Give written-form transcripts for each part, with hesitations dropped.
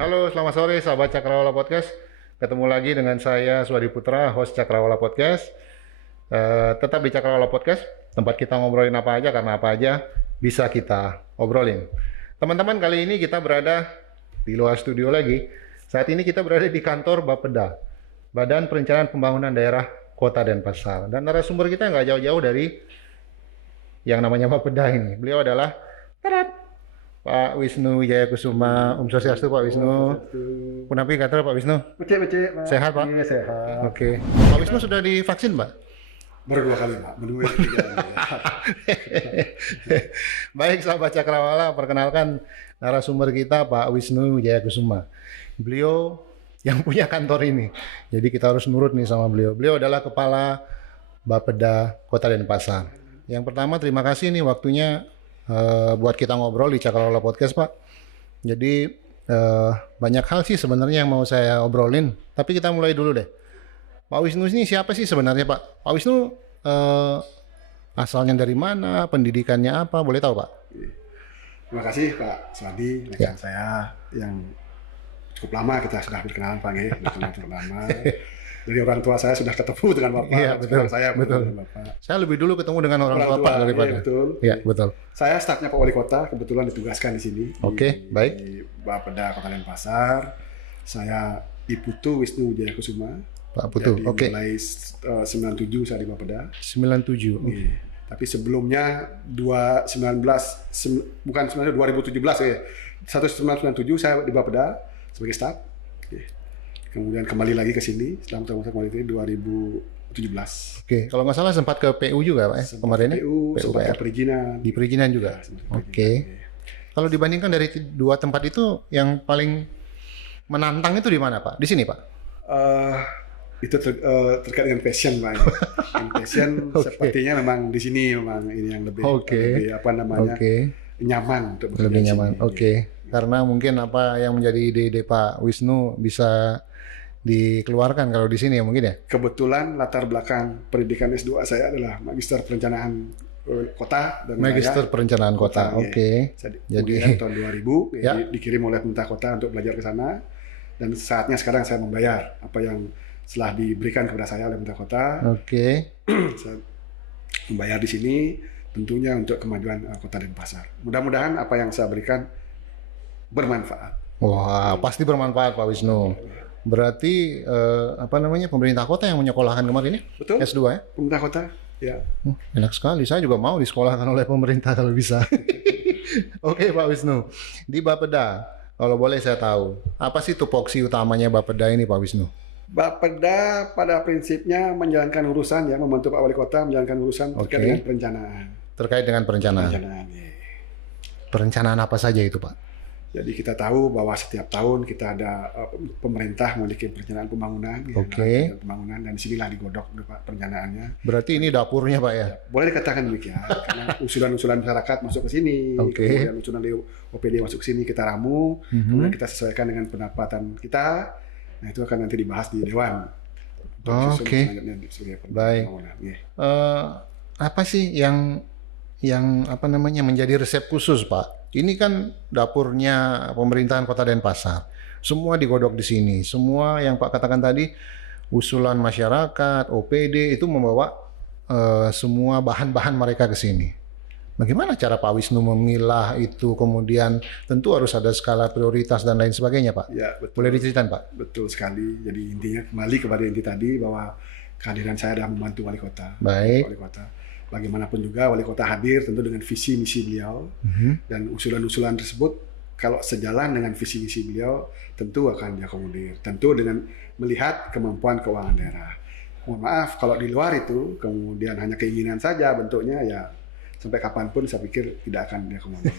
Halo, selamat sore sahabat Cakrawala Podcast. Ketemu lagi dengan saya Swadi Putra, host Cakrawala Podcast. Tetap di Cakrawala Podcast, tempat kita ngobrolin apa aja karena apa aja bisa kita obrolin. Teman-teman, kali ini kita berada di luar studio lagi. Saat ini kita berada di kantor Bapeda, Badan Perencanaan Pembangunan Daerah Kota Denpasar. Dan narasumber kita nggak jauh-jauh dari yang namanya Bapeda ini. Beliau adalah Pak Wisnu Wijayakusuma. Om Swastiastu Pak Wisnu. Punapi kata Pak Wisnu. Becek, Pak. Sehat Pak? Iya, sehat. Oke. Pak Wisnu sudah divaksin Pak? Baru 2 kali, Pak. Menunggu yang ketiga. Baik sahabat Cakrawala, perkenalkan narasumber kita Pak Wisnu Wijayakusuma. Beliau yang punya kantor ini. Jadi kita harus nurut nih sama beliau. Beliau adalah Kepala Bapeda Kota Denpasar. Yang pertama terima kasih nih waktunya buat kita ngobrol di Cakrawala Podcast Pak. Jadi banyak hal sih sebenarnya yang mau saya obrolin. Tapi kita mulai dulu deh. Pak Wisnu ini siapa sih sebenarnya Pak? Pak Wisnu asalnya dari mana? Pendidikannya apa? Boleh tahu Pak? Terima kasih Pak Swadi, rekan saya yang cukup lama kita sudah berkenalan Pak Nge, berkenalan cukup lama. Dari orang tua saya sudah ketemu dengan Bapak. Iya betul. Saya betul. Dengan Bapak. Saya lebih dulu ketemu dengan orang tua Pak daripada. Iya betul. Iya betul. Saya stafnya Pak Wali Kota, kebetulan ditugaskan di sini. Oke, baik. Di Bapeda Kota Denpasar. Saya Iputu Wisnu Wijayakusuma. Pak Putu, oke. Mulai 97 saya di Bapeda. 97. Iya. Tapi sebelumnya 2017 ya. 1997 saya di Bapeda sebagai staf. Oke. Kemudian kembali lagi ke sini setelah kembali itu 2017. Oke, kalau nggak salah sempat ke PU juga Pak ya? Kemarin PU, sempat ke perizinan. Di perizinan juga. Ya, Oke. Kalau dibandingkan dari dua tempat itu yang paling menantang itu di mana Pak? Di sini Pak? Itu terkait dengan passion Pak. Yang passion sepertinya memang di sini memang ini yang lebih, lebih apa namanya nyaman untuk bekerja. Lebih nyaman. Oke. Karena mungkin apa yang menjadi ide-ide Pak Wisnu bisa dikeluarkan kalau di sini ya mungkin ya. Kebetulan latar belakang pendidikan S2 saya adalah Magister Perencanaan Kota dan Magister Perencanaan Kota. Oke. Jadi tahun 2000 ya. Dikirim oleh pemerintah kota untuk belajar ke sana dan saatnya sekarang saya membayar apa yang setelah diberikan kepada saya oleh pemerintah kota. Oke. Saya membayar di sini tentunya untuk kemajuan Kota Denpasar. Mudah-mudahan apa yang saya berikan bermanfaat. Wah, pasti bermanfaat Pak Wisnu. Berarti apa namanya pemerintah kota yang menyekolahkan kemarin ya? Betul. S2 ya? Pemerintah kota, ya. Enak sekali. Saya juga mau disekolahkan oleh pemerintah kalau bisa. Oke Pak Wisnu. Di Bapeda, kalau boleh saya tahu, apa sih tupoksi utamanya Bapeda ini Pak Wisnu? Bapeda pada prinsipnya menjalankan urusan ya, membantu Pak Wali Kota menjalankan urusan terkait dengan perencanaan. Terkait dengan perencanaan. Ya. Perencanaan apa saja itu Pak? Jadi kita tahu bahwa setiap tahun kita ada pemerintah memiliki perencanaan pembangunan, pembangunan dan disinilah digodok Pak perencanaannya. Berarti ini dapurnya Pak ya? Boleh dikatakan demikian, karena usulan-usulan masyarakat masuk ke sini, kemudian usulan dari OPD masuk ke sini kita ramu, kemudian kita sesuaikan dengan pendapatan kita. Nah itu akan nanti dibahas di Dewan. Oke. Baik. Apa sih yang apa namanya menjadi resep khusus Pak? Ini kan dapurnya pemerintahan Kota Denpasar. Semua digodok di sini. Semua yang Pak katakan tadi, usulan masyarakat, OPD itu membawa semua bahan-bahan mereka ke sini. Bagaimana cara Pak Wisnu memilah itu, kemudian tentu harus ada skala prioritas dan lain sebagainya Pak? Ya, betul. Boleh diceritakan Pak? Betul sekali. Jadi intinya kembali kepada inti tadi bahwa kehadiran saya adalah membantu Wali Kota. Baik. Wali Kota. Bagaimanapun juga Wali Kota hadir tentu dengan visi misi beliau dan usulan-usulan tersebut kalau sejalan dengan visi misi beliau tentu akan diakomodir. Tentu dengan melihat kemampuan keuangan daerah. Mohon maaf kalau di luar itu kemudian hanya keinginan saja bentuknya ya sampai kapanpun saya pikir tidak akan diakomodir.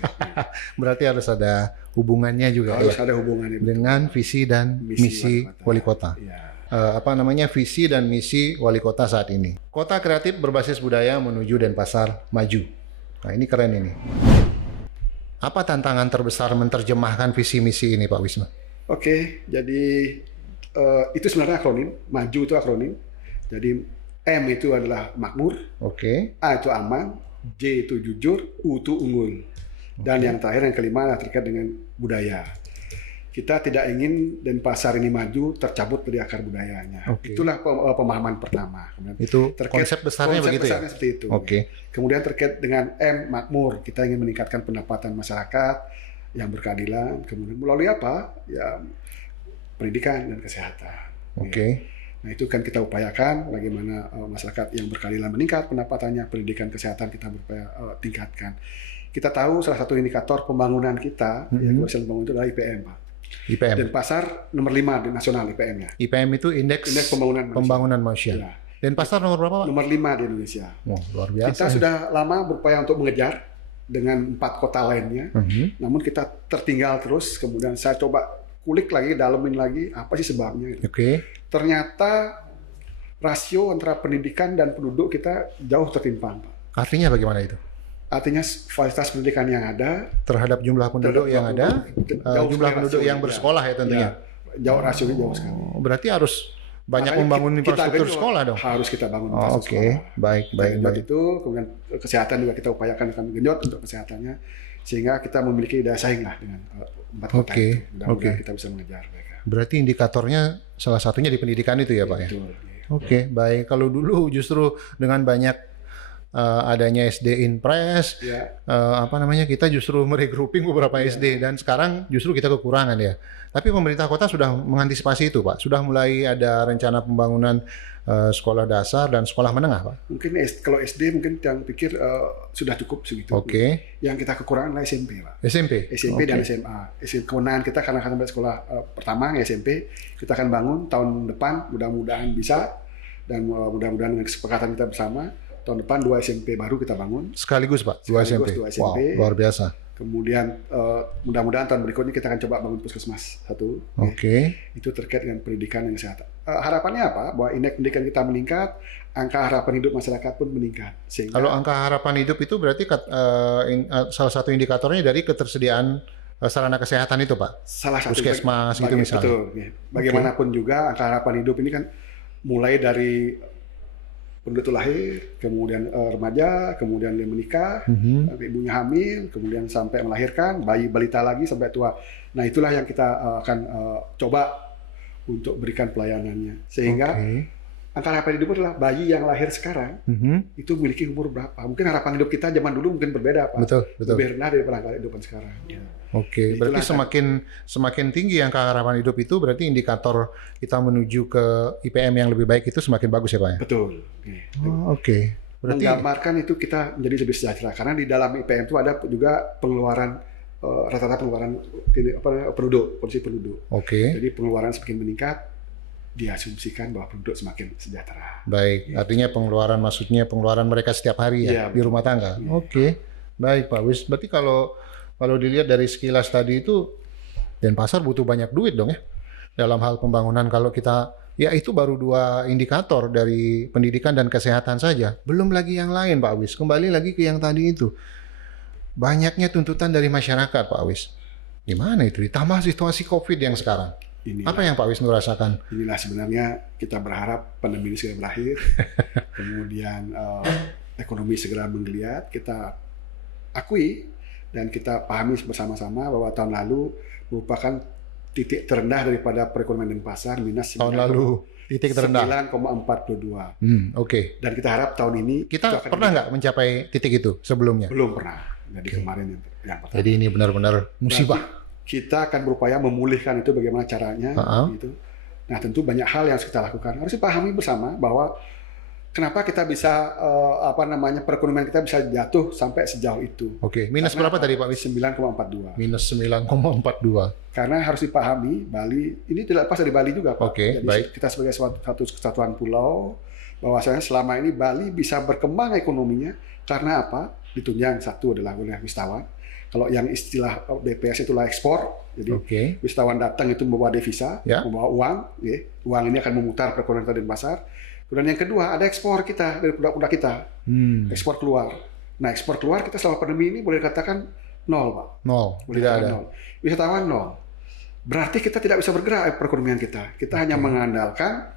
Berarti harus ada hubungannya juga harus ada hubungannya dengan visi dan misi Wali Kota. Ya. Apa namanya visi dan misi Wali Kota saat ini. Kota kreatif berbasis budaya menuju Denpasar maju. Nah ini keren ini. Apa tantangan terbesar menerjemahkan visi misi ini Pak Wisnu? Oke, jadi itu sebenarnya akronim. Maju itu akronim. Jadi M itu adalah makmur. Oke. A itu aman. J itu jujur. U itu unggul. Dan yang terakhir yang kelima adalah terkait dengan budaya. kita tidak ingin Denpasar ini maju tercabut dari akar budayanya. Oke. Itulah pemahaman pertama. Kemudian Itu terkait konsep besarnya konsep begitu besarnya ya? seperti itu. Oke. Kemudian terkait dengan M, makmur, kita ingin meningkatkan pendapatan masyarakat yang berkeadilan. Kemudian melalui apa? Ya, pendidikan dan kesehatan. Oke. Nah, itu kan kita upayakan bagaimana masyarakat yang berkeadilan meningkat pendapatannya, pendidikan kesehatan kita berupaya tingkatkan. Kita tahu salah satu indikator pembangunan kita, ya keberhasilan pembangunan itu adalah IPM, Pak. IPM. Denpasar nomor 5 di nasional IPM-nya. IPM itu indeks pembangunan manusia. manusia. Denpasar nomor berapa, Pak? Nomor 5 di Indonesia. Wah, luar biasa. Kita sudah lama berupaya untuk mengejar dengan 4 kota lainnya. Namun kita tertinggal terus. Kemudian saya coba kulik lagi, dalemin lagi apa sih sebabnya. Oke. Ternyata rasio antara pendidikan dan penduduk kita jauh tertimpang, Pak. Artinya bagaimana itu? Artinya fasilitas pendidikan yang ada terhadap jumlah penduduk yang ada, jumlah penduduk yang bersekolah ya tentunya. Jauh rasionya jauh sekali. Berarti harus banyak Makanya membangun infrastruktur sekolah dong. Harus kita bangun Oke, sekolah. baik. Genjot itu, kemudian kesehatan juga kita upayakan akan genjot untuk kesehatannya, sehingga kita memiliki daya saing lah dengan 4 kota itu. Mudah-mudahan kita bisa mengejar mereka. Berarti indikatornya salah satunya di pendidikan itu ya, Pak ya? Betul. Oke, baik. Kalau dulu justru dengan banyak adanya SD Inpres, kita justru meregrouping beberapa SD dan sekarang justru kita kekurangan ya. Tapi pemerintah kota sudah mengantisipasi itu, Pak. Sudah mulai ada rencana pembangunan sekolah dasar dan sekolah menengah, Pak. Mungkin kalau SD mungkin yang pikir sudah cukup segitu. Oke. Yang kita kekurangan adalah SMP, Pak. SMP dan SMA. Kewenangan kita karena akan sekolah pertama SMP, kita akan bangun tahun depan, mudah-mudahan bisa, dan mudah-mudahan dengan kesepakatan kita bersama, tahun depan 2 SMP baru kita bangun. Sekaligus, Pak? 2 SMP? Wow, luar biasa. Kemudian mudah-mudahan tahun berikutnya kita akan coba bangun puskesmas 1. Oke. Itu terkait dengan pendidikan dan kesehatan. Harapannya apa? Bahwa indeks pendidikan kita meningkat, angka harapan hidup masyarakat pun meningkat. Sehingga, kalau angka harapan hidup itu berarti salah satu indikatornya dari ketersediaan sarana kesehatan itu, Pak? Salah satu. Puskesmas gitu misalnya. Betul. Ya. Bagaimanapun juga angka harapan hidup ini kan mulai dari penduduk lahir, kemudian remaja, kemudian dia menikah, ibunya hamil, kemudian sampai melahirkan, bayi balita lagi sampai tua. Nah, itulah yang kita akan coba untuk berikan pelayanannya. Sehingga angka harapan hidup adalah bayi yang lahir sekarang itu memiliki umur berapa? Mungkin harapan hidup kita zaman dulu mungkin berbeda, Pak. Betul. Lebih rendah daripada angka hidupan sekarang. Ya. Oke, berarti semakin tinggi angka harapan hidup itu berarti indikator kita menuju ke IPM yang lebih baik itu semakin bagus ya, Pak ya? Betul. Oke. Berarti menggambarkan itu kita menjadi lebih sejahtera karena di dalam IPM itu ada juga pengeluaran rata-rata pengeluaran penduduk, kondisi penduduk. Oke. Jadi pengeluaran semakin meningkat, diasumsikan bahwa penduduk semakin sejahtera. Baik, artinya maksudnya pengeluaran mereka setiap hari ya, di rumah tangga. Oke. Baik, Pak Wis. Berarti kalau dilihat dari sekilas tadi itu, Denpasar butuh banyak duit dong ya dalam hal pembangunan. Kalau kita, ya itu baru 2 indikator dari pendidikan dan kesehatan saja. Belum lagi yang lain, Pak Wis. Kembali lagi ke yang tadi itu. Banyaknya tuntutan dari masyarakat, Pak Wis. Gimana itu? Ditambah situasi COVID yang sekarang. Apa yang Pak Wisnu rasakan? Inilah sebenarnya kita berharap pandemi ini segera berakhir. Kemudian ekonomi segera menggeliat. Kita akui dan kita pahami bersama-sama bahwa tahun lalu merupakan titik terendah daripada perekonomian Denpasar, minus tahun lalu titik terendah 9,42. Oke. Dan kita harap tahun ini kita pernah nggak mencapai titik itu sebelumnya? Belum pernah. Jadi kemarin yang pertama. Jadi ini benar-benar musibah. Berarti kita akan berupaya memulihkan itu bagaimana caranya. Gitu. Nah, tentu banyak hal yang harus kita lakukan. Harus dipahami bersama bahwa kenapa kita bisa perekonomian kita bisa jatuh sampai sejauh itu. Oke, minus berapa tadi Pak Wis? 9,42. Minus 9,42. Karena harus dipahami Bali ini tidak lepas dari Bali juga, Pak. Oke, jadi baik. Kita sebagai satu kesatuan pulau, bahwasanya selama ini Bali bisa berkembang ekonominya karena apa? Ditunjang satu adalah oleh wisatawan. Kalau yang istilah BPS itulah ekspor. Jadi wisatawan datang itu membawa devisa, membawa uang. Uang ini akan memutar perekonomian Denpasar. Kemudian yang kedua ada ekspor kita dari produk-produk kita, ekspor keluar. Nah, ekspor keluar kita selama pandemi ini boleh dikatakan nol, Pak. Nol, tidak ada. Nol. Wisatawan nol. Berarti kita tidak bisa bergerak perekonomian kita. Kita hanya mengandalkan,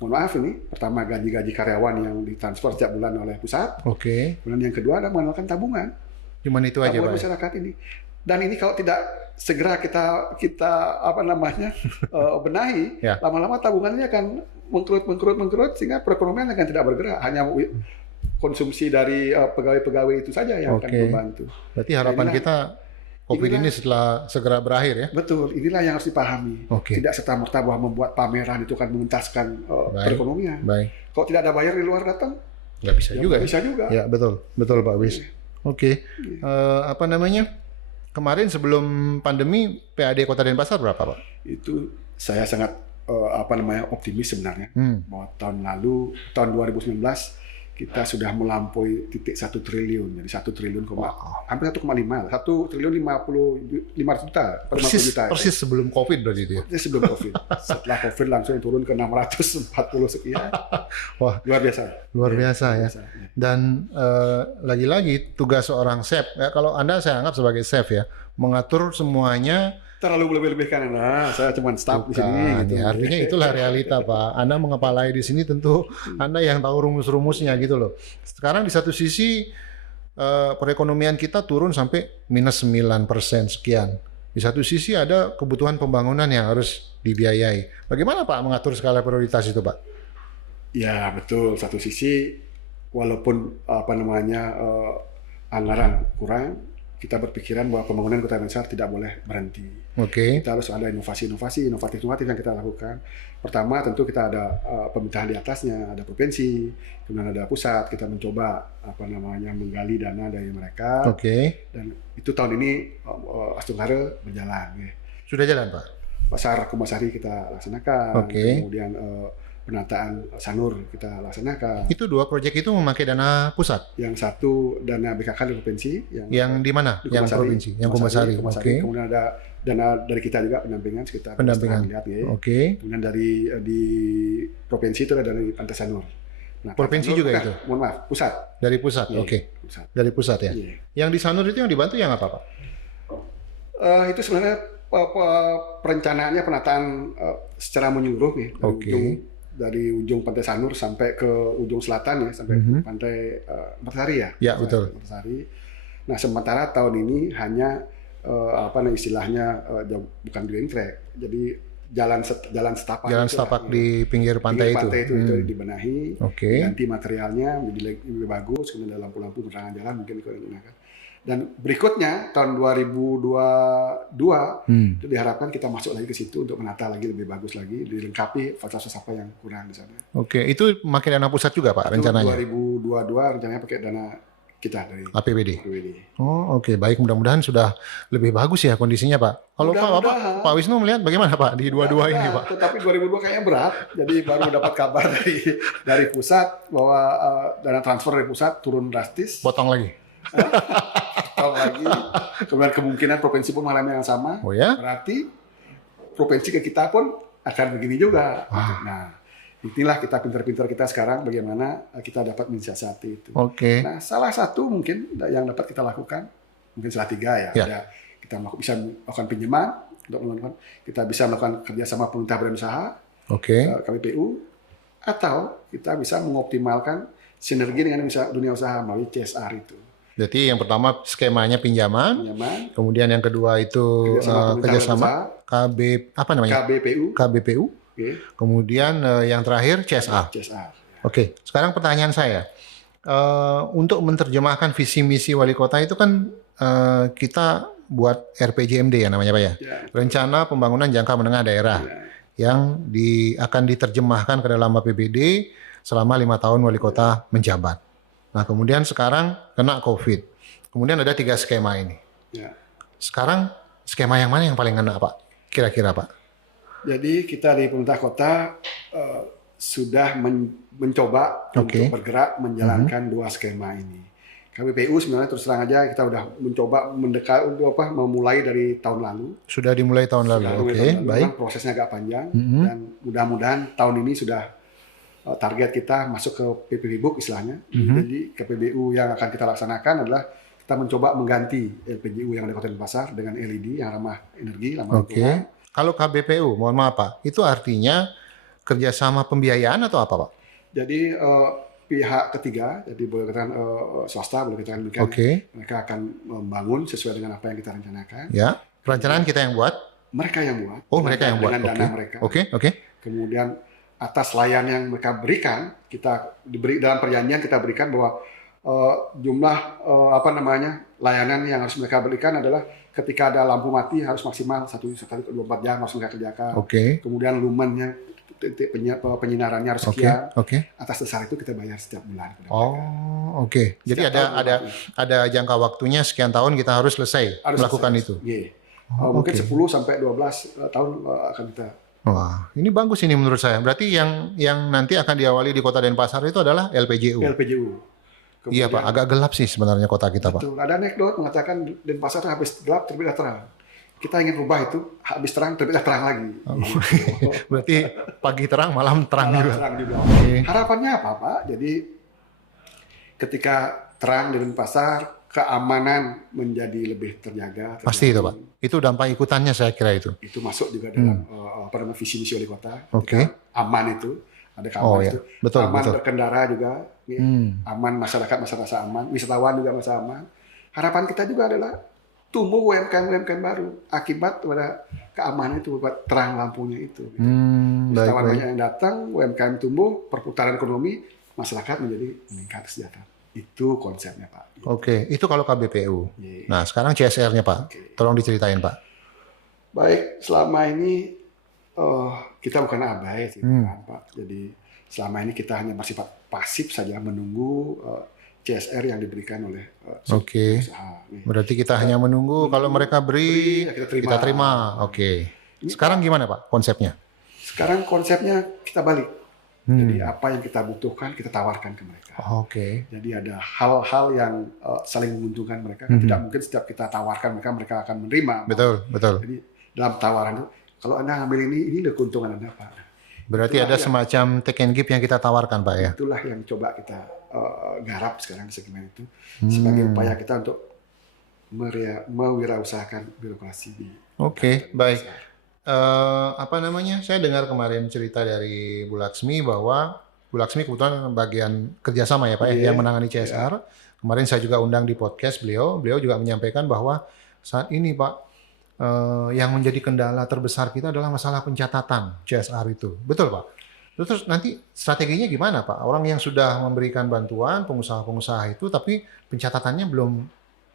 mohon maaf ini, pertama gaji-gaji karyawan yang ditransfer setiap bulan oleh pusat. Kemudian yang kedua ada mengandalkan tabungan. Cuman itu aja, Pak. Masyarakat ini. Dan ini kalau tidak segera kita apa namanya benahi, Ya. lama-lama tabungannya akan mengkerut sehingga perekonomian akan tidak bergerak. Hanya konsumsi dari pegawai-pegawai itu saja yang akan Oke. membantu. Berarti harapan Inilah- kita COVID inilah- ini setelah segera berakhir ya. Betul, inilah yang harus dipahami. Oke. Tidak serta-merta bahwa membuat pameran itu akan mengentaskan Baik. perekonomian. Baik. Kalau tidak ada bayar di luar datang, Nggak bisa ya juga. nggak bisa juga. Ya betul, betul Pak Wis. Oke. Apa namanya? Kemarin sebelum pandemi PAD Kota Denpasar berapa Pak? Itu saya sangat optimis sebenarnya bahwa tahun 2019 kita sudah melampaui titik 1 triliun, jadi 1 triliun hampir 1,5, 1 triliun 500 juta, 50 juta. Persis sebelum COVID berarti itu ya. Itu sebelum COVID. Setelah COVID langsung turun ke 640 sekian. Wah, luar biasa. luar biasa ya. Biasa, ya. Dan lagi-lagi tugas seorang chef, ya, kalau Anda saya anggap sebagai chef ya, mengatur semuanya. Terlalu lebih-lebihkan. Nah, saya cuma staff di sini. Bukan, Gitu. ya, artinya itulah realita Pak. Anda mengepalai di sini tentu Anda yang tahu rumus-rumusnya gitu loh. Sekarang di satu sisi perekonomian kita turun sampai minus 9% sekian. Di satu sisi ada kebutuhan pembangunan yang harus dibiayai. Bagaimana Pak mengatur skala prioritas itu Pak? Ya betul. Satu sisi walaupun anggaran kurang, kita berpikiran bahwa pembangunan Kota Denpasar tidak boleh berhenti. Oke. Kita harus ada inovatif yang kita lakukan. Pertama tentu kita ada pemerintahan di atasnya, ada provinsi, kemudian ada pusat. Kita mencoba menggali dana dari mereka. Oke. Dan itu tahun ini Astungkare berjalan. Ya. Sudah jalan Pak? Pasar Kumasari kita laksanakan. Oke. Kemudian penataan Sanur kita laksanakan. Itu 2 proyek itu memakai dana pusat? Yang satu dana BKK di provinsi. Yang di mana? Di Yang Kumasari. provinsi? Yang Kumasari. Oke. Kemudian ada dana dari kita juga pendampingan sekitar Pendampingan. 1,5 miliar ya. Oke. Kemudian di provinsi itu ada dari Pantai Sanur. Nah, Provinsi Sanur, juga itu? Mohon maaf, pusat. Dari pusat. Iya, Oke. Pusat. Dari pusat ya. Iya. Yang di Sanur itu yang dibantu yang apa Pak? Itu sebenarnya perencanaannya penataan secara menyeluruh ya. Oke. Dari ujung Pantai Sanur sampai ke ujung selatan ya, sampai Pantai Mertasari ya. Ya, betul. Mertasari. Nah, sementara tahun ini hanya istilahnya bukan green track. Jadi jalan setapak. Jalan itu setapak lah, di pinggir pantai itu. itu dibenahi, Oke. ganti materialnya lebih bagus, kemudian ada lampu-lampu penerangan jalan mungkin digunakan. Dan berikutnya tahun 2022 itu diharapkan kita masuk lagi ke situ untuk menata lagi lebih bagus lagi, dilengkapi fasilitas apa yang kurang di sana. Oke, itu pakai dana pusat juga Pak rencananya? 2022 rencananya pakai dana kita dari APBD. APBD. Oh, oke, baik, mudah-mudahan sudah lebih bagus ya kondisinya Pak. Kalau Mudah-mudahan. Pak Wisnu melihat bagaimana Pak di dua-dua ini Pak? Tetapi 2002 kayaknya berat. Jadi baru dapat kabar dari pusat bahwa dana transfer dari pusat turun drastis. Potong lagi. Potong lagi. Kemudian kemungkinan provinsi pun mengalami yang sama. Oh ya? Berarti provinsi ke kita pun akan begini juga. Nah, inilah kita pintar-pintar kita sekarang bagaimana kita dapat mensiasati itu. Oke. Nah, salah satu mungkin yang dapat kita lakukan mungkin salah 3 ya. Ya. Ada kita bisa melakukan pinjaman untuk melakukan, kita bisa melakukan kerjasama pemerintah badan usaha, Oke. KPPU, atau kita bisa mengoptimalkan sinergi dengan dunia usaha melalui CSR itu. Jadi yang pertama skemanya pinjaman, Pinjaman, kemudian yang kedua itu kerjasama KBPU, KBPU, kemudian yang terakhir CSR. CSR. Oke, sekarang pertanyaan saya, untuk menerjemahkan visi misi wali kota itu kan kita buat RPJMD ya namanya Pak ya, rencana pembangunan jangka menengah daerah yang akan diterjemahkan ke dalam APBD selama 5 tahun wali kota menjabat. Nah kemudian sekarang kena COVID, kemudian ada 3 skema ini. Ya. Sekarang skema yang mana yang paling kena Pak? Kira-kira Pak? Jadi kita di pemerintah kota sudah mencoba untuk bergerak menjalankan 2 skema ini. KPPU sebenarnya terus terang aja kita udah mencoba memulai dari tahun lalu. Sudah dimulai tahun lalu. Oke, baik. Prosesnya agak panjang dan mudah-mudahan tahun ini sudah target kita masuk ke PPBBUK istilahnya. Jadi KPBU yang akan kita laksanakan adalah kita mencoba mengganti LPGU yang ada di Kota Denpasar dengan LED yang ramah energi, ramah lingkungan. Kalau KBPU, mohon maaf Pak, itu artinya kerjasama pembiayaan atau apa Pak? Jadi pihak ketiga, jadi boleh katakan swasta, boleh katakan Oke. mereka akan membangun sesuai dengan apa yang kita rencanakan. Ya. Perencanaan kita yang buat. Mereka yang buat. Oh, mereka yang buat. Dengan dana mereka. Oke. Kemudian atas layanan yang mereka berikan, kita diberi dalam perjanjian kita berikan bahwa jumlah layanan yang harus mereka berikan adalah ketika ada lampu mati harus maksimal 1x24 jam harus mereka kerjakan. Oke. Kemudian lumennya, titik penyinarannya harus sekian. Oke. Atas dasar itu kita bayar setiap bulan. Oh, oke. Jadi ada jangka waktunya sekian tahun kita harus selesai melakukan itu. Iya. Mungkin 10 sampai 12 tahun akan kita. Wah, ini bagus ini menurut saya. Berarti yang nanti akan diawali di Kota Denpasar itu adalah LPJU. Kemudian, iya Pak, agak gelap sih sebenarnya kota kita Pak. Ada anekdot mengatakan Denpasar habis gelap terbitlah terang. Kita ingin rubah itu, habis terang terbitlah terang lagi. Berarti pagi terang, malam terang juga. Harapannya apa Pak? Jadi ketika terang di Denpasar, keamanan menjadi lebih terjaga. Pasti itu Pak. Itu dampak ikutannya saya kira itu. Itu masuk juga dalam visi misi wali kota. Oke. Aman itu, ada keamanan itu. Betul, aman betul. berkendara juga, aman masyarakat merasa aman, wisatawan juga merasa aman. Harapan kita juga adalah tumbuh UMKM baru akibat pada keamanan itu, buat terang lampunya itu. Wisatawan banyak yang datang, UMKM tumbuh, perputaran ekonomi, masyarakat menjadi meningkat kesejahteraan. Itu konsepnya Pak. Oke, itu kalau KBPU. Nah, sekarang CSR-nya Pak. Tolong diceritain Pak. Baik, selama ini kita bukan abai sih, Pak. Jadi selama ini kita hanya bersifat pasif saja menunggu CSR yang diberikan oleh usaha. Berarti kita hanya menunggu kalau mereka beri kita terima. Oke. Sekarang gimana Pak konsepnya? Sekarang konsepnya kita balik. Jadi apa yang kita butuhkan kita tawarkan ke mereka. Oke. Jadi ada hal-hal yang saling menguntungkan mereka. Tidak mungkin setiap kita tawarkan mereka akan menerima. Betul. Jadi dalam tawaran itu, kalau Anda ambil ini ada keuntungan Anda Pak. Berarti ada semacam take and give yang kita tawarkan Pak ya? Itulah yang coba kita garap sekarang di segmen itu. Sebagai upaya kita untuk mewirausahakan birokrasi di. Oke, baik. Saya dengar kemarin cerita dari Bu Laksmi bahwa Bu Laksmi kebetulan bagian kerjasama ya Pak yang menangani CSR. Kemarin saya juga undang di podcast beliau juga menyampaikan bahwa saat ini Pak yang menjadi kendala terbesar kita adalah masalah pencatatan CSR itu. Betul Pak? Terus nanti strateginya gimana Pak? Orang yang sudah memberikan bantuan, pengusaha-pengusaha itu, tapi pencatatannya belum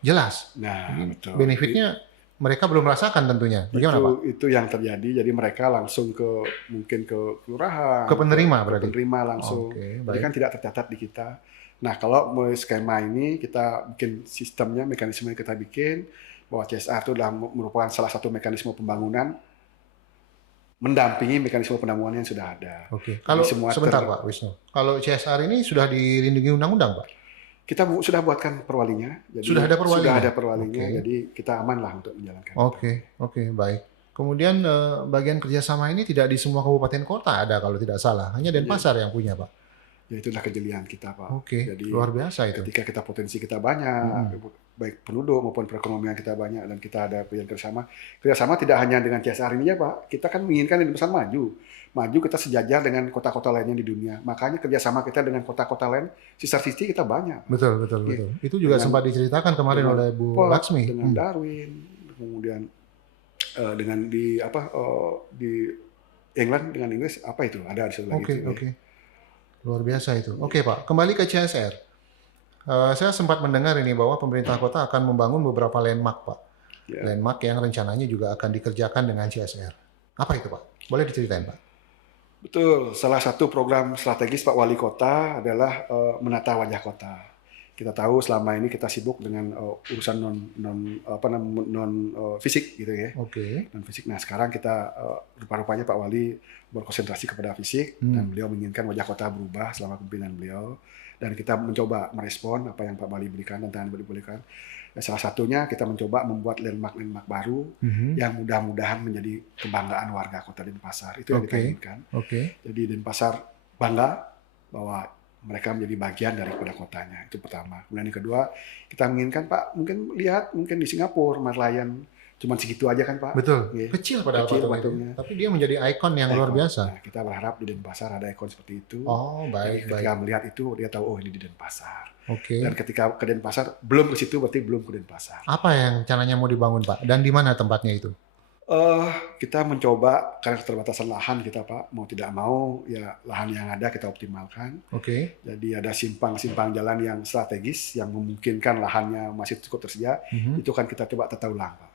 jelas. Nah, betul. Benefitnya mereka belum merasakan tentunya. Bagaimana Pak? Itu yang terjadi. Jadi mereka langsung mungkin ke kelurahan. Ke penerima berarti? Ke penerima langsung. Jadi kan tidak tercatat di kita. Nah, kalau mulai skema ini kita bikin sistemnya, mekanisme yang kita bikin, bahwa CSR itu adalah merupakan salah satu mekanisme pembangunan mendampingi mekanisme penanggulangan yang sudah ada. Oke. Kalau sebentar Pak Wisnu, kalau CSR ini sudah dilindungi undang-undang Pak? Kita sudah buatkan perwalinya. Jadi sudah ada perwalinya? Sudah ada perwalinya, jadi kita aman lah untuk menjalankan. Oke, baik. Kemudian bagian kerjasama ini tidak di semua kabupaten kota ada kalau tidak salah, hanya Denpasar yang punya Pak. Ya itulah kejelian kita Pak. Jadi luar biasa itu. Ketika kita potensi kita banyak, baik penduduk maupun perekonomian kita banyak, dan kita ada pilihan kerjasama tidak hanya dengan CSR ini ya Pak. Kita kan menginginkan Denpasar maju kita sejajar dengan kota-kota lainnya di dunia. Makanya kerjasama kita dengan kota-kota lain, sister city kita banyak. Betul. Itu juga sempat diceritakan kemarin oleh Bu Laksmi. Dengan Darwin, kemudian dengan di England dengan Inggris itu ada di situ lagi. Oke. Luar biasa itu. Oke Pak, kembali ke CSR. Saya sempat mendengar ini bahwa pemerintah kota akan membangun beberapa landmark Pak. Landmark yang rencananya juga akan dikerjakan dengan CSR. Apa itu Pak? Boleh diceritain Pak? Betul, salah satu program strategis Pak Wali Kota adalah menata wajah kota. Kita tahu selama ini kita sibuk dengan urusan non fisik gitu ya. Non fisik. Nah sekarang kita rupa-rupanya Pak Wali berkonsentrasi kepada fisik dan beliau menginginkan wajah kota berubah selama kepemimpinan beliau. Dan kita mencoba merespon apa yang Pak Wali berikan dan tangan Wali berikan. Dan salah satunya kita mencoba membuat landmark baru yang mudah-mudahan menjadi kebanggaan warga kota Denpasar. Itu yang kita inginkan. Jadi Denpasar bangga bahwa mereka menjadi bagian daripada kotanya. Itu pertama. Kemudian yang kedua, kita menginginkan Pak mungkin di Singapura, Merlion Cuman segitu aja kan Pak. Betul. Iya. Kecil padahal Kecil patungnya itu. patungnya. Tapi dia menjadi ikon yang luar Ikon. biasa. Nah, kita berharap di Denpasar ada ikon seperti itu. Oh, Jadi baik, ketika baik. melihat itu dia tahu oh ini di Denpasar. Oke. Dan ketika ke Denpasar belum ke situ berarti belum ke Denpasar. Apa yang rencananya mau dibangun, Pak? Dan di mana tempatnya itu? Kita mencoba karena keterbatasan lahan kita Pak, mau tidak mau ya lahan yang ada kita optimalkan. Oke. Jadi ada simpang-simpang jalan yang strategis yang memungkinkan lahannya masih cukup tersedia, Mhm. itu kan kita coba tata ulang Pak.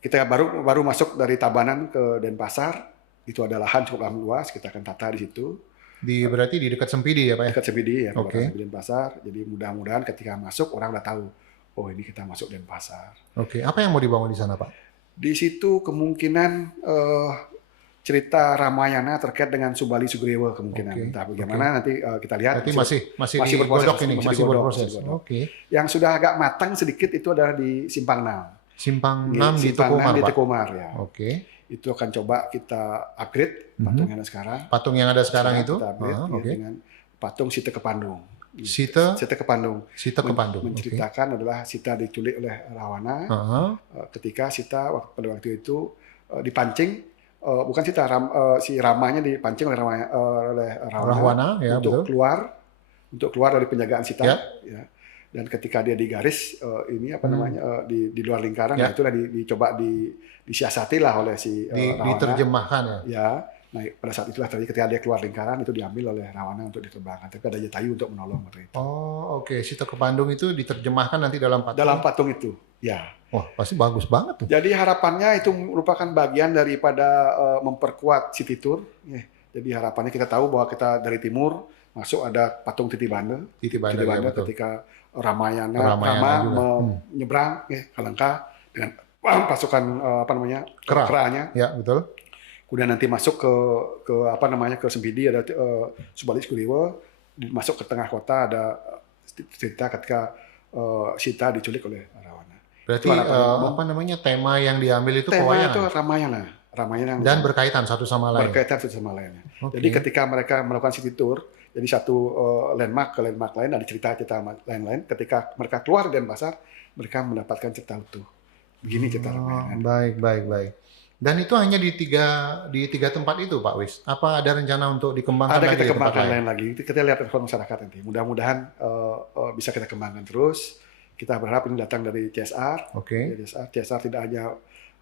Kita baru masuk dari Tabanan ke Denpasar, itu ada lahan cukup luas, kita akan tata di situ. Berarti di dekat Sempidi ya, Pak ya? Dekat Sepidi ya, Oke. Kabupaten Denpasar. Jadi mudah-mudahan ketika masuk orang udah tahu, oh ini kita masuk Denpasar. Oke. Apa yang mau dibangun di sana, Pak? Di situ kemungkinan cerita Ramayana terkait dengan Subali Sugriwa kemungkinan. Oke, Entah bagaimana nanti kita lihat. Berarti masih masih digodok berproses, ini, masih masih digodok, berproses. masih digodok. Oke. Yang sudah agak matang sedikit itu adalah di Simpang 6. Simpang 6 di Simpang 6 Tukomar, di Pak. Tukomar ya. Oke. Itu akan coba kita upgrade patung yang ada sekarang. Patung yang ada sekarang itu? Kita upgrade ya, Oke. dengan patung Sita Kepandung. Sita Kepandung. Sita Kepandung. Oke. Menceritakan adalah Sita diculik oleh Rawana. Ketika Sita pada waktu itu dipancing, bukan Sita, si Ramanya dipancing oleh Rahwana ya, untuk betul. keluar dari penjagaan Sita. Ya. Ya. Dan ketika dia digaris di luar lingkaran, Ya. nah itulah dicoba disiasati lah oleh si Rawana. Diterjemahkan ya. Ya. Nah, pada saat itulah tadi ketika dia keluar lingkaran itu diambil oleh Rawana untuk diterbangkan. Tapi ada Jatayu untuk menolong waktu itu. Oh, oke. Sita Kepandung itu diterjemahkan nanti dalam patung. Dalam patung itu, ya. Wah, pasti bagus banget tuh. Jadi harapannya itu merupakan bagian daripada memperkuat City Tour. Ya. Jadi harapannya kita tahu bahwa kita dari timur masuk ada patung Titibanda. Titibanda ya, betul. Ketika Ramayana juga. menyeberang ke Langka dengan pasukan Kera. keranya. Ya, betul. Kemudian nanti masuk ke Sempidi ada Subali Sugriwa, masuk ke tengah kota ada cerita ketika Sita diculik oleh Rawana. Berarti tema yang diambil itu pewayangan. Tema itu Ramayana Dan berkaitan satu sama lain. Berkaitan satu sama lainnya. Oke. Jadi ketika mereka melakukan city tour, jadi satu landmark ke landmark lain ada cerita-cerita lain-lain. Ketika mereka keluar dari Denpasar, mereka mendapatkan cerita utuh. Begini cerita Ramayana. Baik. Dan itu hanya di tiga tempat itu, Pak Wis. Apa ada rencana untuk dikembangkan Ada lagi kita di tempat kembangkan lain? lain lagi. Kita lihat respon masyarakat nanti. Mudah-mudahan bisa kita kembangkan terus. Kita berharap ini datang dari CSR. Oke. CSR tidak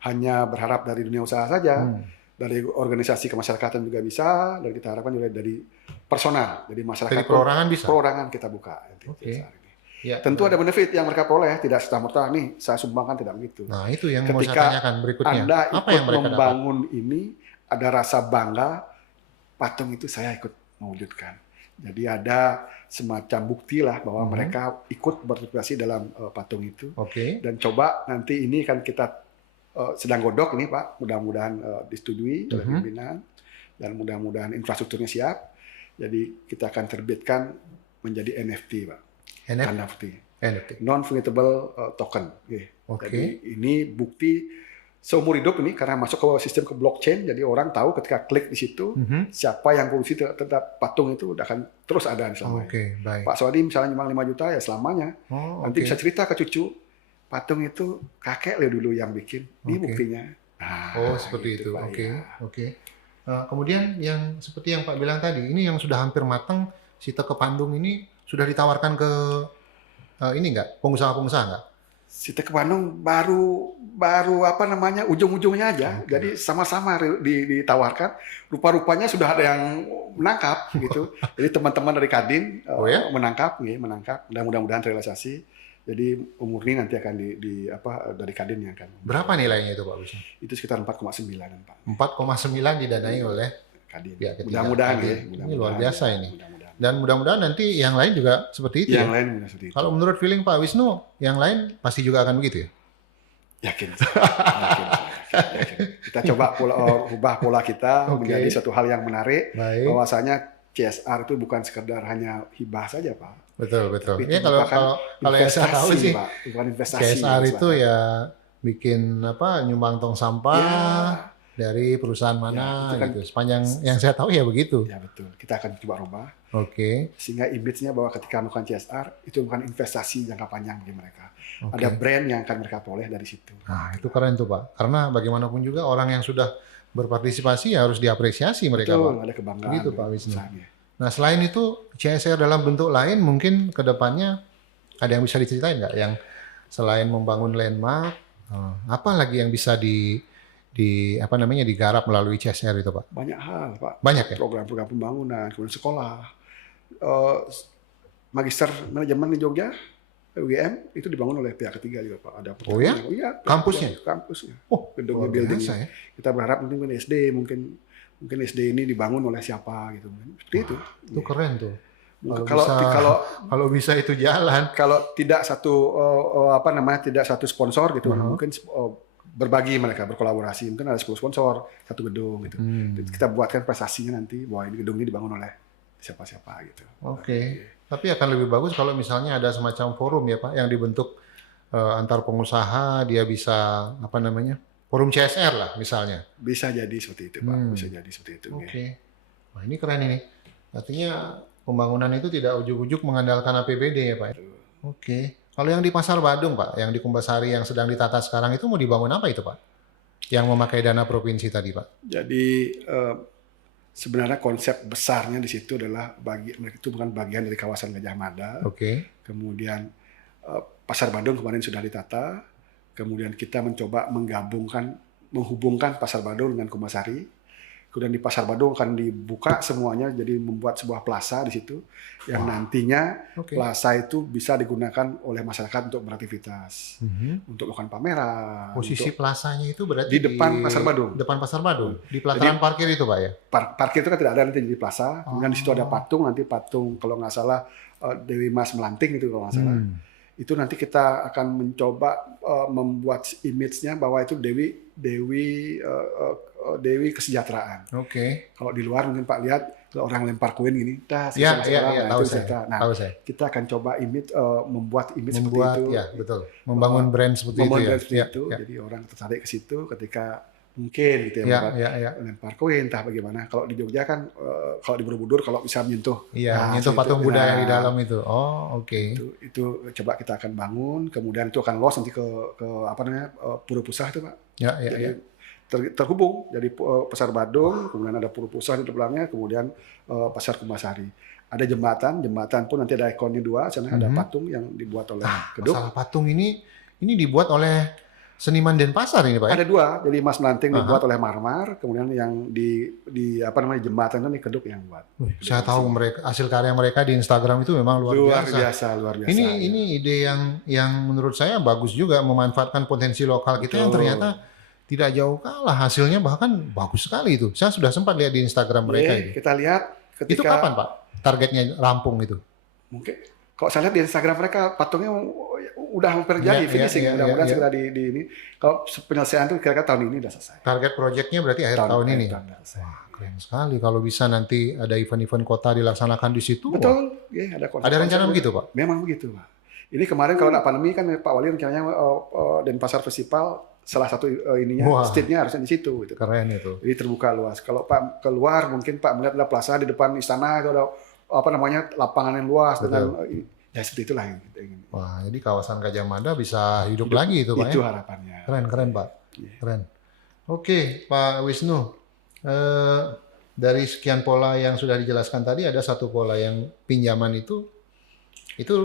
hanya berharap dari dunia usaha saja, dari organisasi kemasyarakatan juga bisa, dan kita harapkan juga dari personal, dari masyarakat. Dari perorangan bisa? Perorangan kita buka. Oke. CSR ini. Ya, Tentu ada benefit yang mereka peroleh, tidak serta-merta nih saya sumbangkan, tidak begitu. Nah, itu yang mau saya Ketika tanyakan berikutnya. Anda Apa ikut yang mereka dapat? membangun ini, ada rasa bangga, patung itu saya ikut mewujudkan. Jadi ada semacam bukti lah bahwa mereka ikut berpartisipasi dalam patung itu. Oke. Dan coba nanti ini kan kita sedang godok ini Pak, mudah-mudahan disetujui oleh pimpinan dan mudah-mudahan infrastrukturnya siap. Jadi kita akan terbitkan menjadi NFT Pak. NFT. Non-fungible token. Oke. Jadi ini bukti seumur hidup ini karena masuk ke sistem ke blockchain. Jadi orang tahu ketika klik di situ siapa yang produksi tetap patung itu akan terus ada selamanya. Oke, baik. Pak Swadi misalnya nyumbang 5 juta ya selamanya. Nanti bisa cerita ke cucu, patung itu kakek lo dulu yang bikin. Ini buktinya. Nah, seperti itu. Pak, Oke. ya. Oke. Kemudian yang seperti yang Pak bilang tadi, ini yang sudah hampir matang, Sita Kepandung ini sudah ditawarkan ke pengusaha-pengusaha nggak? Sita Kepandung baru ujung-ujungnya aja. Jadi sama-sama ditawarkan. Rupa-rupanya sudah ada yang menangkap gitu. Jadi teman-teman dari Kadin menangkap. Mudah-mudahan realisasi. Jadi umur ini nanti akan dari Kadin yang akan. Berapa nilainya itu Pak Wisnu? Itu sekitar 4,9 Pak. 4,9 didanai oleh Kadin. Ya, Mudah-mudahan ya. Ini luar biasa ini. Mudah-mudahan. Dan mudah-mudahan nanti yang lain juga seperti itu. Yang lain seperti itu. Kalau menurut feeling Pak Wisnu, yang lain pasti juga akan begitu ya? Yakin. Kita coba ubah pola kita menjadi suatu hal yang menarik. Baik. Bahwasanya CSR itu bukan sekedar hanya hibah saja, Pak. Betul. Tapi Ya, kalau yang saya tahu sih, Pak. Bukan investasi. CSR itu ya bikin nyumbang tong sampah dari perusahaan mana itu kan, gitu. Sepanjang yang saya tahu ya begitu. Ya betul. Kita akan coba rubah. Oke. Sehingga image-nya bahwa ketika melakukan CSR itu bukan investasi jangka panjang bagi mereka. Oke. Ada brand yang akan mereka peroleh dari situ. Nah, itu keren tuh Pak. Karena bagaimanapun juga orang yang sudah berpartisipasi ya harus diapresiasi mereka Pak. Betul, ada kebanggaan. Begitu Pak Wisnu. usahanya. Nah, selain itu CSR dalam bentuk lain mungkin ke depannya ada yang bisa diceritain nggak yang selain membangun landmark, apa lagi yang bisa apa namanya digarap melalui CSR itu Pak? Banyak hal, Pak. Banyak ya? Program-program pembangunan, kemudian sekolah. Magister manajemen di Jogja, UGM, itu dibangun oleh pihak ketiga juga, Pak. Ada Oh ya? Iya, Kampusnya? kampusnya. Oh, Gedungnya, luar buildingnya. biasa ya. Kita berharap mungkin SD, mungkin SD ini dibangun oleh siapa gitu. Seperti itu. Itu keren tuh. Kalau bisa itu jalan. Kalau tidak satu tidak satu sponsor gitu, mungkin berbagi mereka berkolaborasi. Mungkin ada 10 sponsor satu gedung gitu. Kita buatkan prestasinya nanti bahwa ini gedung ini dibangun oleh siapa-siapa gitu. Oke. Tapi akan lebih bagus kalau misalnya ada semacam forum ya Pak yang dibentuk antar pengusaha, dia bisa apa namanya? Forum CSR lah misalnya. Bisa jadi seperti itu, Pak. Bisa jadi seperti itu. Oke. Wah, ini keren ini. Artinya pembangunan itu tidak ujuk-ujuk mengandalkan APBD ya Pak. Oke. Kalau yang di Pasar Badung Pak, yang di Kumbasari yang sedang ditata sekarang itu mau dibangun apa itu Pak? Yang memakai dana provinsi tadi Pak. Jadi sebenarnya konsep besarnya di situ adalah itu bukan bagian dari kawasan Gajah Mada. Oke. Kemudian Pasar Badung kemarin sudah ditata. Kemudian kita mencoba menghubungkan Pasar Badung dengan Kumbasari. Kemudian di Pasar Badung akan dibuka semuanya, jadi membuat sebuah plaza di situ yang nantinya plaza itu bisa digunakan oleh masyarakat untuk beraktivitas, untuk melakukan pameran. Posisi plazanya itu berarti di depan Pasar Badung. Depan Pasar Badung, di pelataran parkir itu Pak ya? Parkir itu kan tidak ada, nanti di plaza. Kemudian di situ ada patung, nanti patung kalau nggak salah Dewi Mas Melanting itu kalau nggak salah. Itu nanti kita akan mencoba membuat image-nya bahwa itu Dewi kesejahteraan. Oke. Kalau di luar mungkin Pak lihat kalau orang lempar koin gini, tahu saya. Kita akan coba membuat image seperti itu. Ya, betul. Membangun brand seperti itu. Jadi orang tertarik ke situ ketika mungkin gitu ya, lempar koin, entah bagaimana. Kalau di Jogja kan, kalau di Borobudur kalau bisa menyentuh. Iya, menyentuh patung Buddha yang di dalam itu. Oh, oke. Itu coba kita akan bangun, kemudian itu akan los nanti ke Pura Pusah itu Pak. Jadi, terhubung jadi Pasar Badung, kemudian ada Pura Pusah di belakangnya, kemudian Pasar Kumbasari. Ada jembatan pun nanti ada ikonnya 2, sana ada patung yang dibuat oleh Keduk. Masalah patung ini dibuat oleh seniman Denpasar ini Pak ya? Ada 2, jadi Mas Melanting dibuat oleh Marmar, kemudian yang di jembatan itu Keduk yang buat. Saya tahu hasil karya mereka di Instagram itu memang luar biasa. Luar biasa. Ini ide yang menurut saya bagus juga, memanfaatkan potensi lokal kita yang ternyata tidak jauh kalah, hasilnya bahkan bagus sekali itu. Saya sudah sempat lihat di Instagram mereka itu. Kita lihat ketika... Itu kapan Pak targetnya rampung itu? Mungkin kalau saya lihat di Instagram mereka patungnya udah hampir jadi finishing, mudah-mudahan segera di ini. Kalau penyelesaian itu kira-kira tahun ini udah selesai. Target proyeknya berarti akhir tahun ini. Wah, keren sekali kalau bisa nanti ada event-event kota dilaksanakan di situ. Betul, ada rencana begitu Pak? Memang begitu Pak. Ini kemarin kalau ada pandemi kan Pak Wali rencananya Denpasar Festival salah satu stage-nya harusnya di situ gitu. Keren itu. Jadi terbuka luas. Kalau Pak keluar mungkin Pak melihat ada plaza di depan istana itu ada lapangan yang luas. Betul. Dengan ya seperti itulah yang kita ingin. Wah, jadi kawasan Gajah Mada bisa hidup lagi itu Pak. Itu harapannya. Keren Pak. Keren. Oke, Pak Wisnu. Dari sekian pola yang sudah dijelaskan tadi ada satu pola yang pinjaman itu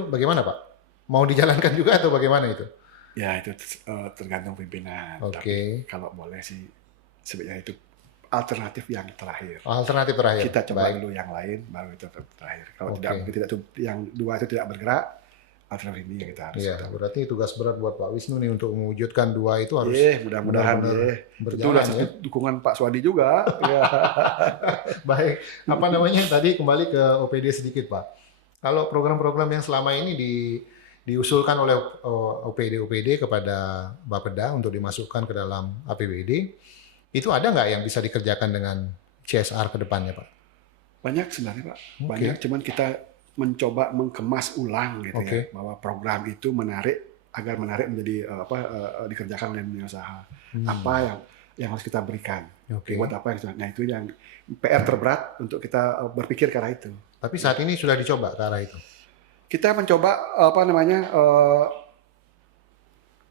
bagaimana Pak? Mau dijalankan juga atau bagaimana itu? Ya itu tergantung pimpinan. Oke. Tapi kalau boleh sih sebenarnya itu alternatif yang terakhir. Alternatif terakhir. Kita coba dulu yang lain, baru itu terakhir. Kalau yang 2 itu tidak bergerak, alternatif ini yang kita harus. Iya, berarti tugas berat buat Pak Wisnu nih untuk mewujudkan 2 itu harus. Mudah-mudahan berjalan. Itu dukungan Pak Swadi juga. Baik. Apa namanya tadi kembali ke OPD sedikit Pak. Kalau program-program yang selama ini diusulkan oleh OPD kepada Bapeda untuk dimasukkan ke dalam APBD, itu ada nggak yang bisa dikerjakan dengan CSR ke depannya, Pak? Banyak sebenarnya, Pak. Banyak, cuman kita mencoba mengemas ulang gitu ya, bahwa program itu agar menarik menjadi dikerjakan oleh dunia usaha. Apa yang harus kita berikan? Buat apa yang nah itu yang PR terberat untuk kita berpikir ke arah itu. Tapi saat ini sudah dicoba ke arah itu. Kita mencoba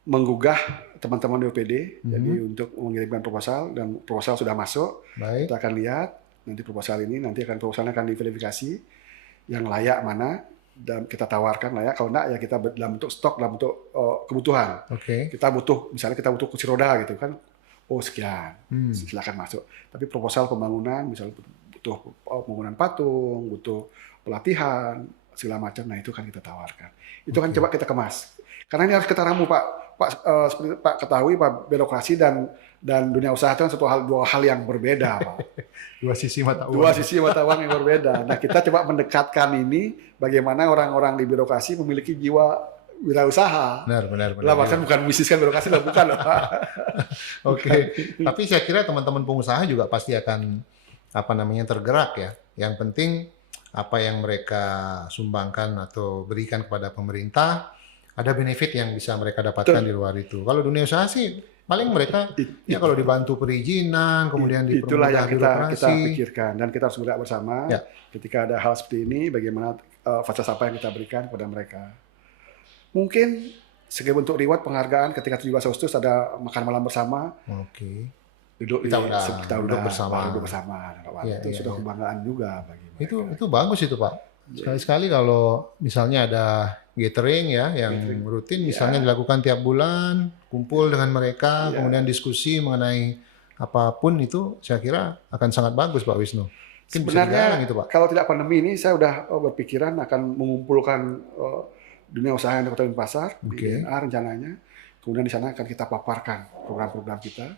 menggugah teman-teman di OPD, jadi untuk mengirimkan proposal, dan proposal sudah masuk. Baik. Kita akan lihat nanti proposalnya akan diverifikasi yang layak mana, dan kita tawarkan layak. Kalau enggak ya kita dalam bentuk stok, dalam bentuk kebutuhan. Oke. Misalnya kita butuh kursi roda gitu kan, sekian, silakan masuk. Tapi proposal pembangunan, misalnya butuh pembangunan patung, butuh pelatihan, segala macam, nah itu kan kita tawarkan. Itu kan coba kita kemas. Karena ini harus kita ramu, Pak. Seperti Pak ketahui, Pak, birokrasi dan dunia usaha itu kan dua hal yang berbeda, Pak. Dua sisi mata uang. Dua sisi mata uang yang berbeda. Nah, kita coba mendekatkan ini, bagaimana orang-orang di birokrasi memiliki jiwa wirausaha. Benar. Lah, bahkan bukan bisniskan birokrasi, lah bukan, Pak. Oke. Tapi saya kira teman-teman pengusaha juga pasti akan tergerak ya. Yang penting apa yang mereka sumbangkan atau berikan kepada pemerintah, ada benefit yang bisa mereka dapatkan di luar itu. Kalau dunia usaha sih paling mereka kalau dibantu perizinan, kemudian itulah yang dipermudah kita birokrasi. pikirkan, dan kita harus bergerak bersama. Ya. Ketika ada hal seperti ini, bagaimana fasilitas apa yang kita berikan kepada mereka. Mungkin sebagai bentuk reward penghargaan, ketika 17 Agustus ada makan malam bersama. Oke. Kita duduk bersama. Itu sudah kebanggaan juga bagi mereka. Itu bagus itu, Pak. Sekali-sekali kalau misalnya ada gathering ya yang rutin misalnya dilakukan tiap bulan, kumpul dengan mereka, kemudian diskusi mengenai apapun, itu saya kira akan sangat bagus, Pak Wisnu. Mungkin sebenarnya gitu, Pak. Kalau tidak pandemi ini, saya udah berpikiran akan mengumpulkan dunia usaha yang di Kota Denpasar, di DNA rencananya. Kemudian di sana akan kita paparkan program-program kita,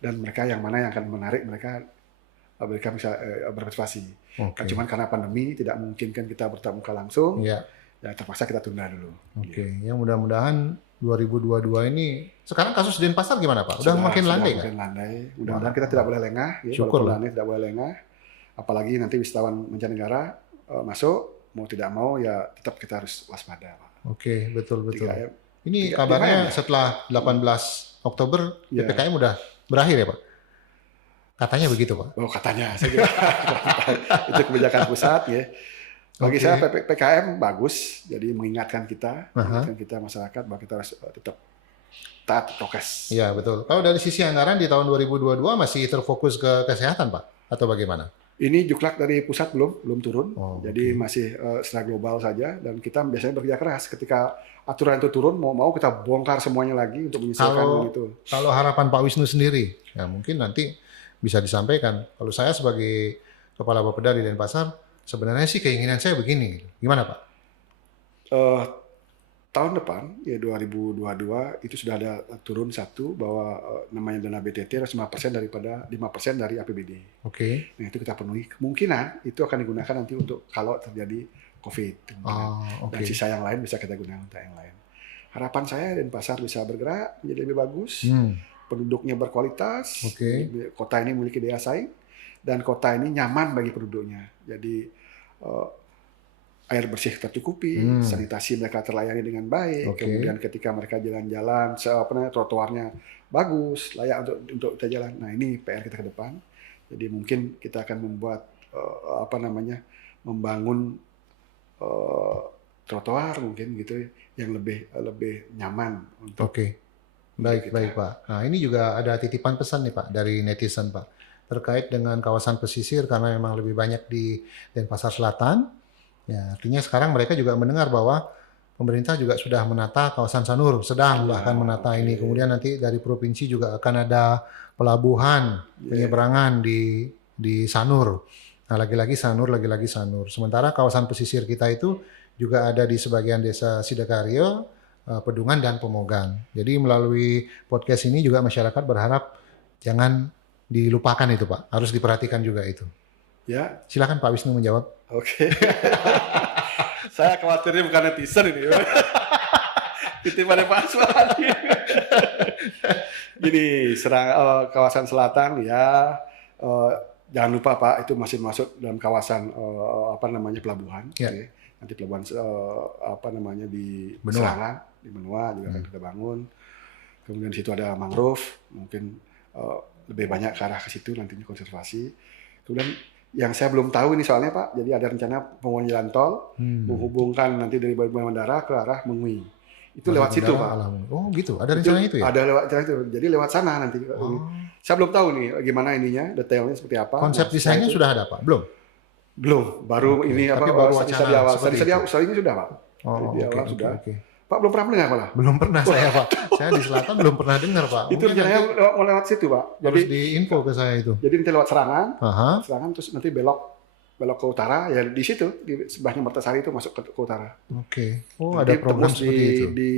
dan mereka yang mana yang akan menarik mereka bisa berpartisipasi. Nah, cuman karena pandemi tidak memungkinkan kita bertatap muka langsung, ya terpaksa kita tunda dulu. Ya mudah-mudahan 2022 ini, sekarang kasus di Denpasar gimana, Pak? Udah makin landai kan? Mudah-mudahan kita tidak boleh lengah. Syukur lah. Tidak boleh lengah. Apalagi nanti wisatawan mancanegara masuk, mau tidak mau ya tetap kita harus waspada, Pak. Oke, betul. Ini kabarnya setelah 18 Oktober PPKM udah berakhir ya, Pak? Katanya begitu, Pak. Katanya. Saya kira itu kebijakan pusat ya. Bagi saya PPKM bagus, jadi mengingatkan kita masyarakat bahwa kita harus tetap taat prokes. Iya, betul. Kalau dari sisi anggaran di tahun 2022 masih terfokus ke kesehatan, Pak? Atau bagaimana? Ini juklak dari pusat belum turun, jadi masih secara global saja, dan kita biasanya bekerja keras. Ketika aturan itu turun, mau kita bongkar semuanya lagi untuk menyesuaikan itu. Kalau harapan Pak Wisnu sendiri, ya mungkin nanti bisa disampaikan. Kalau saya sebagai Kepala Bapeda di Denpasar, sebenarnya sih keinginan saya begini. Gimana, Pak? Tahun depan, ya 2022, itu sudah ada turun satu, bahwa namanya dana BTT harus 5% dari APBD. Oke. Nah, itu kita penuhi. Kemungkinan itu akan digunakan nanti untuk kalau terjadi COVID. Dan sisa yang lain bisa kita gunakan untuk yang lain. Harapan saya Denpasar bisa bergerak menjadi lebih bagus, penduduknya berkualitas, kota ini memiliki daya saing, dan kota ini nyaman bagi penduduknya. Jadi air bersih tercukupi, sanitasi mereka terlayani dengan baik, kemudian ketika mereka jalan-jalan, trotoarnya bagus, layak untuk kita jalan. Nah, ini PR kita ke depan. Jadi mungkin kita akan membuat membangun trotoar mungkin gitu yang lebih nyaman untuk. Baik Pak. Nah, ini juga ada titipan pesan nih, Pak, dari netizen, Pak, terkait dengan kawasan pesisir, karena memang lebih banyak di Denpasar Selatan. Ya, artinya sekarang mereka juga mendengar bahwa pemerintah juga sudah menata kawasan Sanur, sedang bahkan menata ini. Kemudian nanti dari provinsi juga akan ada pelabuhan penyeberangan di Sanur. Nah, lagi-lagi Sanur. Sementara kawasan pesisir kita itu juga ada di sebagian desa Sidakarya, Pedungan, dan Pemogan. Jadi melalui podcast ini juga masyarakat berharap jangan dilupakan itu, Pak. Harus diperhatikan juga itu. Ya. Silakan Pak Wisnu menjawab. Oke. Saya khawatirnya bukan netizen ini. Titipan Pak Aswadi. Gini, kawasan selatan ya, jangan lupa Pak, itu masih masuk dalam kawasan pelabuhan. Ya. Okay. Nanti pelabuhan di Benua. Serangan, di Benua juga akan kita bangun. Kemudian di situ ada mangrove, mungkin lebih banyak ke arah ke situ nantinya konservasi. Kemudian Yang saya belum tahu ini soalnya Pak, jadi ada rencana pembangunan jalan tol menghubungkan nanti dari Bandara ke arah Mengui. Itu lewat situ Pak. Oh gitu, ada rencana itu ya? Ada lewat jalan itu, jadi lewat sana nanti. Saya belum tahu nih gimana ininya, detailnya seperti apa. Konsep desainnya sudah ada Pak? Belum? Belum, baru ini tapi apa? baru Studi wacana awal. seperti Studi itu. awalnya sudah Pak. Oh, Studi awal oke. sudah. Pak belum pernah dengar malah. Belum pernah saya Pak. Saya di selatan belum pernah dengar Pak. Itu rencananya lewat situ Pak. Harus diinfo ke saya itu. Jadi nanti lewat Serangan, Aha. Serangan terus nanti belok ke utara, ya di situ di sebelahnya Mertasari itu masuk ke utara. Oke. Oh, Nanti ada program tembus seperti itu. di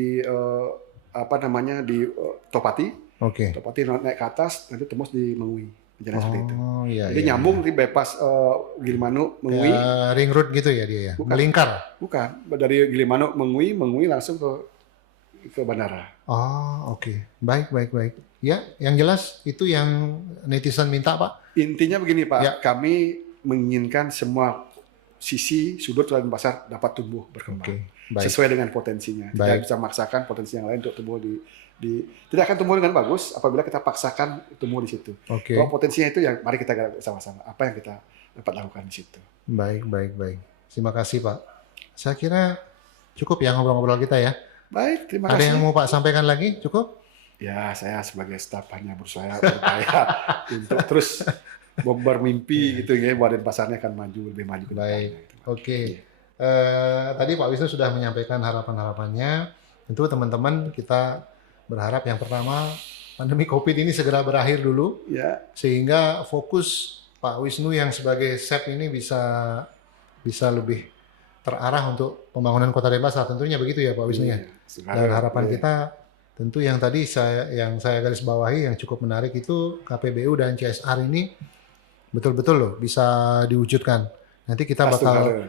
apa namanya di Topati. Oke. Topati naik ke atas, nanti tembus di Mengui. Jalan seperti itu. Oh iya. Jadi nyambung di bypass Gilimanuk Mengui. Ring road gitu ya dia ya. Bukan. Melingkar. Bukan, dari Gilimanuk Mengui langsung ke bandara. Oh, oke. Baik. Ya, yang jelas itu yang netizen minta, Pak. Intinya begini, Pak. Ya. Kami menginginkan semua sisi sudut dan pasar dapat tumbuh berkembang. Oke. Baik. Sesuai dengan potensinya. Tidak Baik. bisa memaksakan potensi yang lain untuk tumbuh tidak akan tumbuh dengan bagus apabila kita paksakan tumbuh di situ. Oke. Kalau potensinya itu yang mari kita garap sama-sama. Apa yang kita dapat lakukan di situ. Baik. Terima kasih, Pak. Saya kira cukup ya ngobrol-ngobrol kita ya. Baik, terima Ada kasih. yang mau Pak sampaikan lagi? Cukup? Ya, saya sebagai staf hanya berupaya untuk terus bermimpi gitu ya, Badan Pasarnya akan lebih maju ke Baik. depannya. Oke. Iya. Tadi Pak Wisnu sudah menyampaikan harapan-harapannya. Tentu teman-teman kita berharap yang pertama pandemi COVID ini segera berakhir dulu Ya, sehingga fokus Pak Wisnu yang sebagai SEP ini bisa lebih terarah untuk pembangunan Kota Denpasar. Tentunya begitu ya Pak Wisnu ya. Dan harapan kita tentu yang tadi saya garis bawahi yang cukup menarik itu KPBU dan CSR ini betul-betul loh bisa diwujudkan. Nanti kita bakal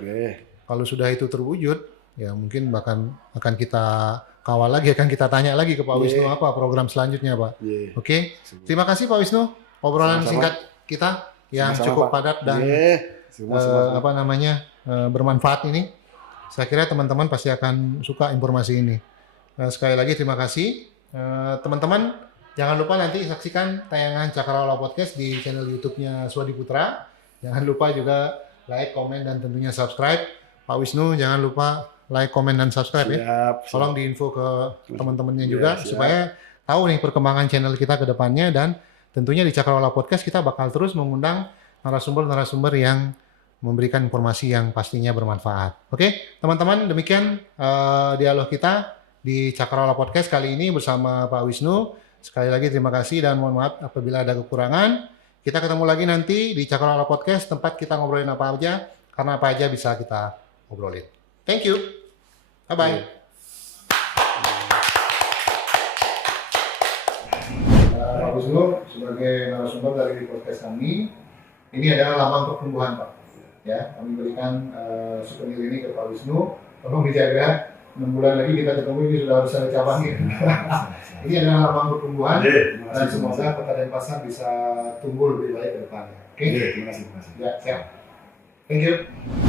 kalau sudah itu terwujud ya mungkin bahkan akan kita kawal lagi, akan kita tanya lagi ke Pak Wisnu apa program selanjutnya Pak. Oke. Terima kasih Pak Wisnu obrolan singkat kita yang cukup padat dan bermanfaat ini. Saya kira teman-teman pasti akan suka informasi ini. Sekali lagi terima kasih. Teman-teman jangan lupa nanti saksikan tayangan Cakrawala Podcast di channel YouTube-nya Swadi Putra. Jangan lupa juga like, komen, dan tentunya subscribe. Pak Wisnu jangan lupa like, komen, dan subscribe ya. Tolong diinfo ke teman-temannya juga supaya tahu nih perkembangan channel kita ke depannya, dan tentunya di Cakrawala Podcast kita bakal terus mengundang narasumber-narasumber yang memberikan informasi yang pastinya bermanfaat. Oke, teman-teman, demikian dialog kita di Cakrawala Podcast kali ini bersama Pak Wisnu. Sekali lagi terima kasih dan mohon maaf apabila ada kekurangan. Kita ketemu lagi nanti di Cakrawala Podcast, tempat kita ngobrolin apa aja, karena apa aja bisa kita ngobrolin. Thank you. Bye-bye. Pak Wisnu sebagai narasumber dari podcast kami, ini adalah lambang pertumbuhan Pak. Ya, kami berikan souvenir ini ke Pak Wisnu. Tolong dijaga. 6 bulan lagi kita ketemu, ini sudah harus ada cabangnya. Ini adalah lambang pertumbuhan dan semoga Kota Denpasar bisa tumbuh lebih baik ke depannya. Oke? Terima kasih. Ya, siap. Thank you.